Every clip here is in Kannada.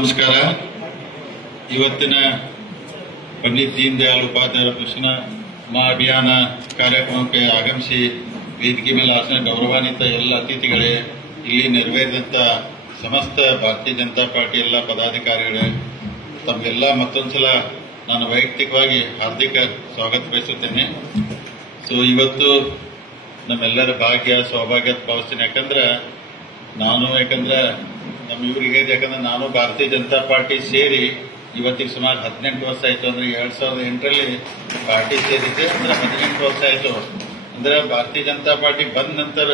ನಮಸ್ಕಾರ. ಇವತ್ತಿನ ಪಂಡಿತ್ ದೀನ್ ದಯಾಳ್ ಉಪಾಧ್ಯಾಯ ಕೃಷ್ಣ ಅಭಿಯಾನ ಕಾರ್ಯಕ್ರಮಕ್ಕೆ ಆಗಮಿಸಿ ವೇದಿಕೆ ಮೇಲೆ ಆಸನ ಗೌರವಾನ್ವಿತ ಎಲ್ಲ ಅತಿಥಿಗಳೇ, ಇಲ್ಲಿ ನೆರವೇರಿದಂಥ ಸಮಸ್ತ ಭಾರತೀಯ ಜನತಾ ಪಾರ್ಟಿ ಎಲ್ಲ ಪದಾಧಿಕಾರಿಗಳೇ, ತಮಗೆಲ್ಲ ಮತ್ತೊಂದ್ಸಲ ನಾನು ವೈಯಕ್ತಿಕವಾಗಿ ಹಾರ್ದಿಕ ಸ್ವಾಗತ ಬಯಸುತ್ತೇನೆ. ಇವತ್ತು ನಮ್ಮೆಲ್ಲರ ಭಾಗ್ಯ ಸೌಭಾಗ್ಯದ ಪಾವತಿನಿ. ಯಾಕಂದ್ರೆ ನಮ್ಮ ಇವ್ರಿಗೆ ಯಾಕಂದ್ರೆ ನಾನು ಭಾರತೀಯ ಜನತಾ ಪಾರ್ಟಿ ಸೇರಿ ಇವತ್ತಿಗೆ ಸುಮಾರು 18 ವರ್ಷ ಆಯಿತು. ಅಂದ್ರೆ 2008ರಲ್ಲಿ ಪಾರ್ಟಿ ಸೇರಿದೆ. ಅಂದ್ರೆ 18 ವರ್ಷ ಆಯಿತು. ಅಂದ್ರೆ ಭಾರತೀಯ ಜನತಾ ಪಾರ್ಟಿ ಬಂದ ನಂತರ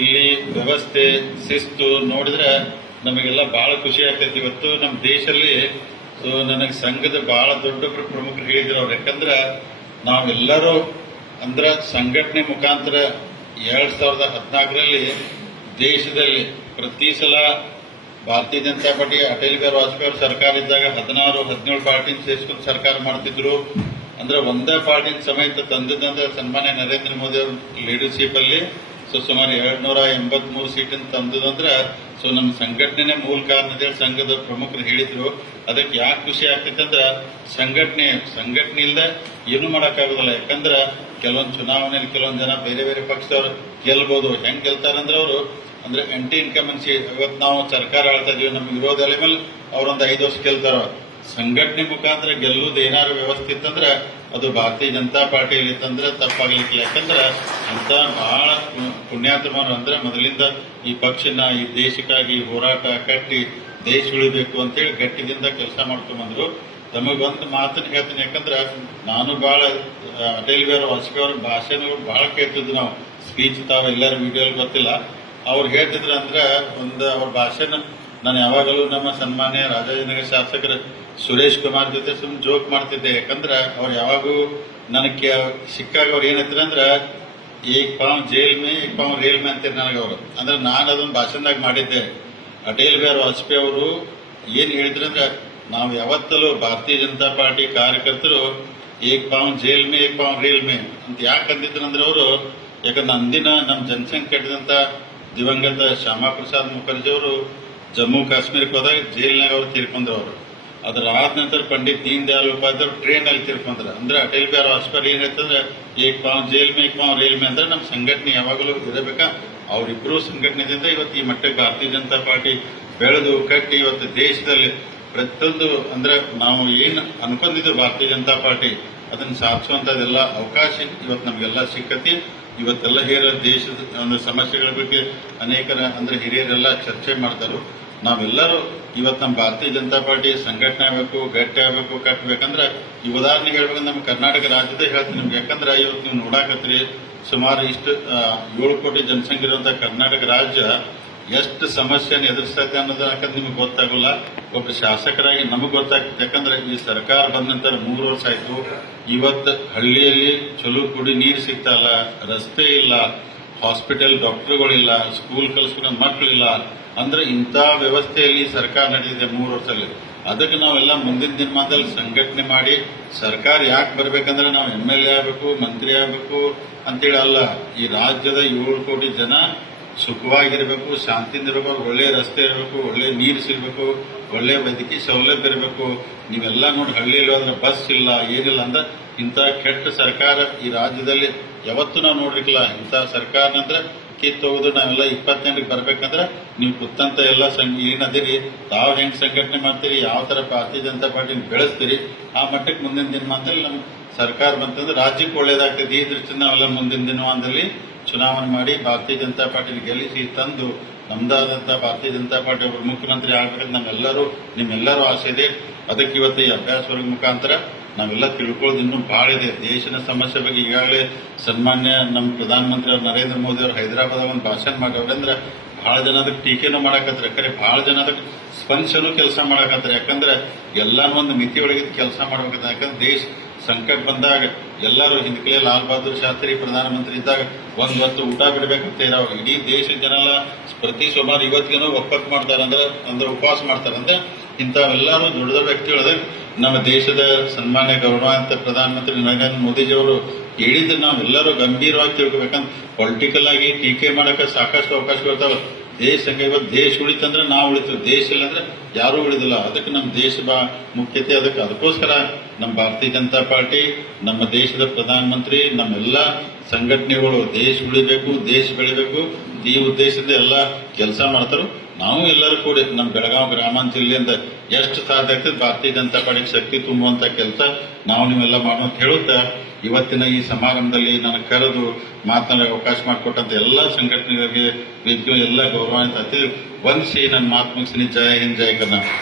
ಇಲ್ಲಿ ವ್ಯವಸ್ಥೆ ಶಿಸ್ತು ನೋಡಿದ್ರೆ ನಮಗೆಲ್ಲ ಬಹಳ ಖುಷಿ ಆಗ್ತೈತಿ. ಇವತ್ತು ನಮ್ಮ ದೇಶದಲ್ಲಿ ನನಗೆ ಸಂಘದ ಬಹಳ ದೊಡ್ಡ ಪ್ರಮುಖರು ಹೇಳಿದ್ರು ಅವ್ರು. ಯಾಕಂದ್ರೆ ನಾವೆಲ್ಲರೂ ಅಂದ್ರ ಸಂಘಟನೆ ಮುಖಾಂತರ 2014ರಲ್ಲಿ ದೇಶದಲ್ಲಿ ಪ್ರತಿ ಸಲ ಭಾರತೀಯ ಜನತಾ ಪಾರ್ಟಿ ಅಟಲ್ ಬಿಹಾರಿ ವಾಜಪೇಯಿ ಅವರು ಸರ್ಕಾರ ಇದ್ದಾಗ 16-17 ಪಾರ್ಟಿನ ಸೇರಿಸ್ಕೊಂಡು ಸರ್ಕಾರ ಮಾಡ್ತಿದ್ರು. ಅಂದ್ರೆ ಒಂದೇ ಪಾರ್ಟಿನ ಸಮೇತ ತಂದದಂದ್ರೆ ಸನ್ಮಾನ್ಯ ನರೇಂದ್ರ ಮೋದಿ ಅವ್ರ ಲೀಡರ್ಶಿಪ್ ಅಲ್ಲಿ ಸುಮಾರು 283 ಸೀಟನ್ನು ತಂದದಂದ್ರೆ ನಮ್ಮ ಸಂಘಟನೆ ಮೂಲ ಕಾರಣ ಅಂತೇಳಿ ಸಂಘದ ಪ್ರಮುಖರು ಹೇಳಿದ್ರು. ಅದಕ್ಕೆ ಯಾಕೆ ಖುಷಿ ಆಗ್ತೈತೆ ಅಂದ್ರೆ ಸಂಘಟನೆ ಇಲ್ಲದೆ ಏನು ಮಾಡೋಕ್ಕಾಗೋದಿಲ್ಲ. ಯಾಕಂದ್ರೆ ಕೆಲವೊಂದು ಚುನಾವಣೆಯಲ್ಲಿ ಕೆಲವೊಂದು ಜನ ಬೇರೆ ಬೇರೆ ಪಕ್ಷದವ್ರು ಗೆಲ್ಬಹುದು. ಹೆಂಗ್ ಗೆಲ್ತಾರಂದ್ರೆ ಅವರು ಅಂದ್ರೆ ಆಂಟಿ ಇನ್ಕಮೆನ್ಸಿ. ಇವತ್ತು ನಾವು ಸರ್ಕಾರ ಆಳ್ತಾ ಇದೀವಿ, ನಮ್ಗೆ ವಿರೋಧ ಅಲೆ ಮೇಲೆ ಅವ್ರೊಂದು 5 ವರ್ಷ ಗೆಲ್ತಾರ. ಸಂಘಟನೆ ಮುಖಾಂತರ ಗೆಲ್ಲುವುದು ಏನಾದ್ರು ವ್ಯವಸ್ಥೆ ಇತ್ತಂದ್ರೆ ಅದು ಭಾರತೀಯ ಜನತಾ ಪಾರ್ಟಿಯಲ್ಲಿ ಇತ್ತಂದ್ರೆ ತಪ್ಪಾಗ್ಲಿಕ್ಕಿಲ್ಲ. ಯಾಕಂದ್ರೆ ಅಂತ ಬಹಳ ಪುಣ್ಯಾತ್ಮರು ಅಂದ್ರೆ ಮೊದಲಿಂದ ಈ ಪಕ್ಷನ ಈ ದೇಶಕ್ಕಾಗಿ ಹೋರಾಟ ಕಟ್ಟಿ ದೇಶ ಉಳಿಬೇಕು ಅಂತೇಳಿ ಗಟ್ಟಿದಿಂದ ಕೆಲಸ ಮಾಡ್ಕೊಂಡ್ ಬಂದ್ರು. ನಮಗೊಂದು ಮಾತನ್ನ ಹೇಳ್ತೀನಿ. ಯಾಕಂದ್ರೆ ನಾನು ಬಹಳ ಅಟಲ್ ಬಿಹಾರಿ ವಾಜಪೇಯಿ ಅವ್ರ ಭಾಷಣಗಳು ಬಹಳ ಕೇಳ್ತಿದ್ವಿ ನಾವು. ಸ್ಪೀಚ್ ತಾವೆಲ್ಲರ ವಿಡಿಯೋಲ್ ಗೊತ್ತಿಲ್ಲ. ಅವ್ರು ಹೇಳ್ತಿದ್ರು ಅಂದ್ರೆ ಅವ್ರ ಭಾಷಣ ನಾನು ಯಾವಾಗಲೂ ನಮ್ಮ ಸನ್ಮಾನ್ಯ ರಾಜಾಜಿನಗರ ಶಾಸಕರ ಸುರೇಶ್ ಕುಮಾರ್ ಜೊತೆ ಜೋಕ್ ಮಾಡ್ತಿದ್ದೆ. ಯಾಕಂದ್ರೆ ಅವ್ರು ಯಾವಾಗೂ ನನಗೆ ಸಿಕ್ಕಾಗ ಅವ್ರು ಏನಂತಾರೆ ಅಂದ್ರೆ ಏಕ್ ಪಾವ್ ಜೈಲ್ ಮೇ ಏಕ್ ಪಾವ್ ರೇಲ್ ಮೇ ಅಂತಾರೆ ನನಗೆ ಅವರು. ಅಂದ್ರೆ ನಾನು ಅದೊಂದು ಭಾಷಣದಾಗ ಮಾಡಿದ್ದೆ. ಅಟಲ್ ಬಿಹಾರಿ ವಾಜಪೇಯಿ ಅವರು ಏನ್ ಹೇಳಿದ್ರು ಅಂದ್ರೆ ನಾವು ಯಾವತ್ತಲೂ ಭಾರತೀಯ ಜನತಾ ಪಾರ್ಟಿ ಕಾರ್ಯಕರ್ತರು ಏಕ್ ಪಾವ್ ಜೈಲ್ ಮೇ ಏಕ್ ಪಾವ್ ರೇಲ್ ಮೇ ಅಂತ ಯಾಕೆ ಅಂದಿದ್ರು ಅಂದ್ರೆ ಅವರು, ಯಾಕಂದ್ರೆ ಅಂದಿನ ನಮ್ಮ ಜನಸಂಖ್ಯೆ ಕಟ್ಟಿದಂತ ದಿವಂಗತ ಶ್ಯಾಮಾ ಪ್ರಸಾದ್ ಮುಖರ್ಜಿ ಅವರು ಜಮ್ಮು ಕಾಶ್ಮೀರಕ್ಕೆ ಹೋದಾಗ ಜೈಲ್ನಾಗ ಅವ್ರು ತೀರ್ಕೊಂಡ್ರು. ಅವರು ಅದ್ರ ಆದ ನಂತರ ಪಂಡಿತ್ ದೀನ್ ದಯಾಳ್ ಉಪಾಧ್ಯಾಯ ಟ್ರೈನ್ ಅಲ್ಲಿ ತೀರ್ಕೊಂಡ್ರ. ಅಂದ್ರೆ ಅಟಲ್ ಬಿಹಾರಿ ವಾಜಪೇಯಿ ಏನೈತಂದ್ರೆ ಏಕ್ ಪಾವ್ ಜೈಲ್ ಮೇ ಏಕ್ ಪಾವ್ ರೇಲ್ ಮೇ ಅಂದ್ರೆ ನಮ್ಮ ಸಂಘಟನೆ ಯಾವಾಗಲೂ ಇರಬೇಕಾ. ಅವರಿಬ್ರು ಸಂಘಟನೆದಿಂದ ಇವತ್ತು ಈ ಮಟ್ಟಕ್ಕೆ ಭಾರತೀಯ ಜನತಾ ಪಾರ್ಟಿ ಬೆಳೆದು ಕಟ್ಟಿ ಇವತ್ತು ದೇಶದಲ್ಲಿ ಪ್ರತಿಯೊಂದು ಅಂದ್ರೆ ನಾವು ಏನ್ ಅನ್ಕೊಂಡಿದ್ದು ಭಾರತೀಯ ಜನತಾ ಪಾರ್ಟಿ ಅದನ್ನ ಸಾಧಿಸುವಂತದೆಲ್ಲ ಅವಕಾಶ ಇವತ್ತು ನಮಗೆಲ್ಲ ಸಿಕ್ಕತಿ. ಇವತ್ತೆಲ್ಲ ದೇಶದ ಒಂದು ಸಮಸ್ಯೆಗಳ ಬಗ್ಗೆ ಅನೇಕರ ಅಂದ್ರೆ ಹಿರಿಯರೆಲ್ಲ ಚರ್ಚೆ ಮಾಡ್ತಾರೆ. ನಾವೆಲ್ಲರೂ ಇವತ್ತು ನಮ್ಮ ಭಾರತೀಯ ಜನತಾ ಪಾರ್ಟಿ ಸಂಘಟನೆ ಆಗಬೇಕು, ಗಟ್ಟಿ ಆಗಬೇಕು, ಕಟ್ಟಬೇಕಂದ್ರೆ ಈ ಉದಾಹರಣೆಗೆ ಹೇಳ್ಬೇಕಂದ್ರೆ ನಮ್ಮ ಕರ್ನಾಟಕ ರಾಜ್ಯದ ಹೇಳ್ತೀನಿ ನಿಮ್ಗೆ. ಯಾಕಂದ್ರೆ ಇವತ್ತು ನೀವು ನೋಡಾಕತ್ರಿ ಸುಮಾರು ಇಷ್ಟು 7 ಕೋಟಿ ಜನಸಂಖ್ಯೆ ಇರುವಂತಹ ಕರ್ನಾಟಕ ರಾಜ್ಯ ಎಷ್ಟು ಸಮಸ್ಯೆಯನ್ನು ಎದುರಿಸ್ತೈತೆ ಅನ್ನೋದು ಯಾಕಂದ್ರೆ ನಿಮ್ಗೆ ಗೊತ್ತಾಗಲ್ಲ. ಒಬ್ಬ ಶಾಸಕರಾಗಿ ನಮಗೆ ಗೊತ್ತಾಗ್ತದೆ. ಯಾಕಂದ್ರೆ ಈ ಸರ್ಕಾರ ಬಂದ ನಂತರ 3 ವರ್ಷ ಆಯ್ತು. ಇವತ್ತು ಹಳ್ಳಿಯಲ್ಲಿ ಚಲೋ ಕುಡಿ ನೀರು ಸಿಗ್ತಲ್ಲ, ರಸ್ತೆ ಇಲ್ಲ, ಹಾಸ್ಪಿಟಲ್ ಡಾಕ್ಟರ್ಗಳಿಲ್ಲ, ಸ್ಕೂಲ್ ಕಲಿಸ್ಕೊಂಡ ಮಕ್ಕಳಿಲ್ಲ. ಅಂದ್ರೆ ಇಂಥ ವ್ಯವಸ್ಥೆಯಲ್ಲಿ ಸರ್ಕಾರ ನಡೆದಿದೆ 3 ವರ್ಷದಲ್ಲಿ. ಅದಕ್ಕೆ ನಾವೆಲ್ಲ ಮುಂದಿನ ದಿನಮಾನದಲ್ಲಿ ಸಂಘಟನೆ ಮಾಡಿ ಸರ್ಕಾರ ಯಾಕೆ ಬರ್ಬೇಕಂದ್ರೆ ನಾವು MLA ಆಗಬೇಕು, ಮಂತ್ರಿ ಆಗಬೇಕು ಅಂತೇಳಿ ಅಲ್ಲ. ಈ ರಾಜ್ಯದ 7 ಕೋಟಿ ಜನ ಸುಖವಾಗಿರ್ಬೇಕು, ಶಾಂತಿಯಿಂದ ಇರಬೇಕು, ಒಳ್ಳೆ ರಸ್ತೆ ಇರಬೇಕು, ಒಳ್ಳೆ ನೀರು ಸಿಗಬೇಕು, ಒಳ್ಳೆ ವೈದ್ಯಕೀಯ ಸೌಲಭ್ಯ ಇರಬೇಕು. ನೀವೆಲ್ಲ ನೋಡಿ ಹಳ್ಳಿಯಲ್ಲಿ ಹೋದ್ರೆ ಬಸ್ ಇಲ್ಲ, ಏನಿಲ್ಲ ಅಂದ್ರೆ ಇಂಥ ಕೆಟ್ಟ ಸರ್ಕಾರ ಈ ರಾಜ್ಯದಲ್ಲಿ ಯಾವತ್ತೂ ನಾವು ನೋಡ್ಲಿಕ್ಕಿಲ್ಲ. ಇಂಥ ಸರ್ಕಾರ ಅಂದ್ರೆ ಕಿತ್ತೋಗುದು. ನಾವೆಲ್ಲ 28ಕ್ಕೆ ಬರ್ಬೇಕಂದ್ರೆ ನೀವು ಕುತ್ತಂತ ಎಲ್ಲ ಏನದಿರಿ, ತಾವು ಹೆಂಗ್ ಸಂಘಟನೆ ಮಾಡ್ತೀರಿ, ಯಾವ ತರ ಭಾರತೀಯ ಜನತಾ ಪಾರ್ಟಿ ಬೆಳೆಸ್ತೀರಿ, ಆ ಮಟ್ಟಕ್ಕೆ ಮುಂದಿನ ದಿನಮಾನದಲ್ಲಿ ನಮ್ಮ ಸರ್ಕಾರ ಬಂತಂದ್ರೆ ರಾಜ್ಯಕ್ಕೆ ಒಳ್ಳೇದಾಗ್ತದೆ. ಈ ದೃಷ್ಟಿಯಿಂದ ನಾವೆಲ್ಲ ಮುಂದಿನ ದಿನಮಾನದಲ್ಲಿ ಚುನಾವಣೆ ಮಾಡಿ ಭಾರತೀಯ ಜನತಾ ಪಾರ್ಟಿ ಗೆಲ್ಲಿಸಿ ತಂದು ನಮ್ದಾದಂತಹ ಭಾರತೀಯ ಜನತಾ ಪಾರ್ಟಿ ಒಬ್ಬರು ಮುಖ್ಯಮಂತ್ರಿ ಆಗ್ಬೇಕಂತ ನಿಮ್ಮೆಲ್ಲರೂ ಆಸೆ ಇದೆ. ಅದಕ್ಕೆ ಇವತ್ತು ಈ ಅಭ್ಯಾಸ ವರ್ಗ ಮುಖಾಂತರ ನಾವೆಲ್ಲ ತಿಳ್ಕೊಳ್ಳೋದು ಇನ್ನೂ ಬಹಳ ಇದೆ. ದೇಶದ ಸಮಸ್ಯೆ ಬಗ್ಗೆ ಈಗಾಗಲೇ ಸನ್ಮಾನ್ಯ ನಮ್ಮ ಪ್ರಧಾನಮಂತ್ರಿ ಅವರು ನರೇಂದ್ರ ಮೋದಿ ಅವರು ಹೈದರಾಬಾದ್ ಒಂದು ಭಾಷಣ ಮಾಡ್ರೆ ಬಹಳ ಜನ ಅದಕ್ಕೆ ಟೀಕೆನೂ ಮಾಡಕತ್ತಾರೆ. ಯಾಕಂದ್ರೆ ಬಹಳ ಜನ ಅದಕ್ಕೆ ಸ್ಪಂದಿಸಲು ಕೆಲಸ ಮಾಡಕತ್ತಾರೆ. ಯಾಕಂದ್ರೆ ಎಲ್ಲಾನು ಒಂದು ಮಿತಿ ಒಳಗೆ ಕೆಲಸ ಮಾಡ್ಬೇಕಂತ. ಯಾಕಂದ್ರೆ ದೇಶ ಸಂಕಟ ಬಂದಾಗ ಎಲ್ಲರೂ ಹಿಂದಕ್ಕೆ ಲಾಲ್ ಬಹದ್ದೂರ್ ಶಾಸ್ತ್ರಿ ಪ್ರಧಾನಮಂತ್ರಿ ಇದ್ದಾಗ ಒಂದ್ ಹೊತ್ತು ಊಟ ಬಿಡ್ಬೇಕಂತ ಇರೋ ಇಡೀ ದೇಶದ ಜನ ಪ್ರತಿ ಸುಮಾರು ಇವತ್ತಿಗೇನೋ ಒಪ್ಪತ್ತು ಮಾಡ್ತಾರೆ. ಅಂದ್ರೆ ಉಪವಾಸ ಮಾಡ್ತಾರೆ. ಅಂದ್ರೆ ಇಂಥವೆಲ್ಲರೂ ದೊಡ್ಡ ದೊಡ್ಡ ವ್ಯಕ್ತಿಗಳು ನಮ್ಮ ದೇಶದ ಸನ್ಮಾನ್ಯ ಗೌರವಾನ್ವಿತ ಪ್ರಧಾನಮಂತ್ರಿ ನರೇಂದ್ರ ಮೋದಿಜಿಯವರು ಹೇಳಿದ್ರೆ ನಾವೆಲ್ಲರೂ ಗಂಭೀರವಾಗಿ ತಿಳ್ಕೊಬೇಕಂತ. ಪೊಲಿಟಿಕಲ್ ಆಗಿ ಟೀಕೆ ಮಾಡಕ್ಕೆ ಸಾಕಷ್ಟು ಅವಕಾಶಗಳಿರ್ತಾವೆ. ದೇಶ ಹಂಗೆ ಇವತ್ತು ದೇಶ ಉಳಿತಂದ್ರೆ ನಾವು ಉಳಿತೀವಿ, ದೇಶ ಇಲ್ಲ ಅಂದ್ರೆ ಯಾರೂ ಉಳಿದಿಲ್ಲ. ಅದಕ್ಕೆ ನಮ್ಮ ದೇಶ ಮುಖ್ಯತೆ ಅದಕ್ಕೋಸ್ಕರ ನಮ್ಮ ಭಾರತೀಯ ಜನತಾ ಪಾರ್ಟಿ, ನಮ್ಮ ದೇಶದ ಪ್ರಧಾನಮಂತ್ರಿ, ನಮ್ಮೆಲ್ಲ ಸಂಘಟನೆಗಳು ದೇಶ ಉಳಿಬೇಕು, ದೇಶ ಬೆಳಿಬೇಕು ಈ ಉದ್ದೇಶದಿಂದ ಎಲ್ಲ ಕೆಲಸ ಮಾಡ್ತಾರೆ. ನಾವು ಎಲ್ಲರೂ ಕೂಡಿ ನಮ್ಮ ಬೆಳಗಾವಿ ಗ್ರಾಮಾಂತರ ಜಿಲ್ಲೆಯಿಂದ ಎಷ್ಟು ಸಾಧ್ಯ ಆಗ್ತದೆ ಭಾರತೀಯ ಜನತಾ ಪಾರ್ಟಿಗೆ ಶಕ್ತಿ ತುಂಬುವಂತ ಕೆಲಸ ನಾವು ನೀವೆಲ್ಲ ಮಾಡೋಣ ಅಂತ ಹೇಳುತ್ತಾ, ಇವತ್ತಿನ ಈ ಸಮಾರಂಭದಲ್ಲಿ ನನಗೆ ಕರೆದು ಮಾತನಾಡಲು ಅವಕಾಶ ಮಾಡಿಕೊಟ್ಟಂತ ಎಲ್ಲ ಸಂಘಟನೆಗಳಿಗೆ ವೇದಿಕೆ ಎಲ್ಲ ಗೌರವಾನ್ವಿತ ಅತಿಥಿ ವಂದಿಸಿ ನನ್ನ ಮಾತು ಮುಗಿಸ್ತೀನಿ. ಜಯ ಹಿಂದ್, ಜಯ ಕರ್ನಾಟಕ.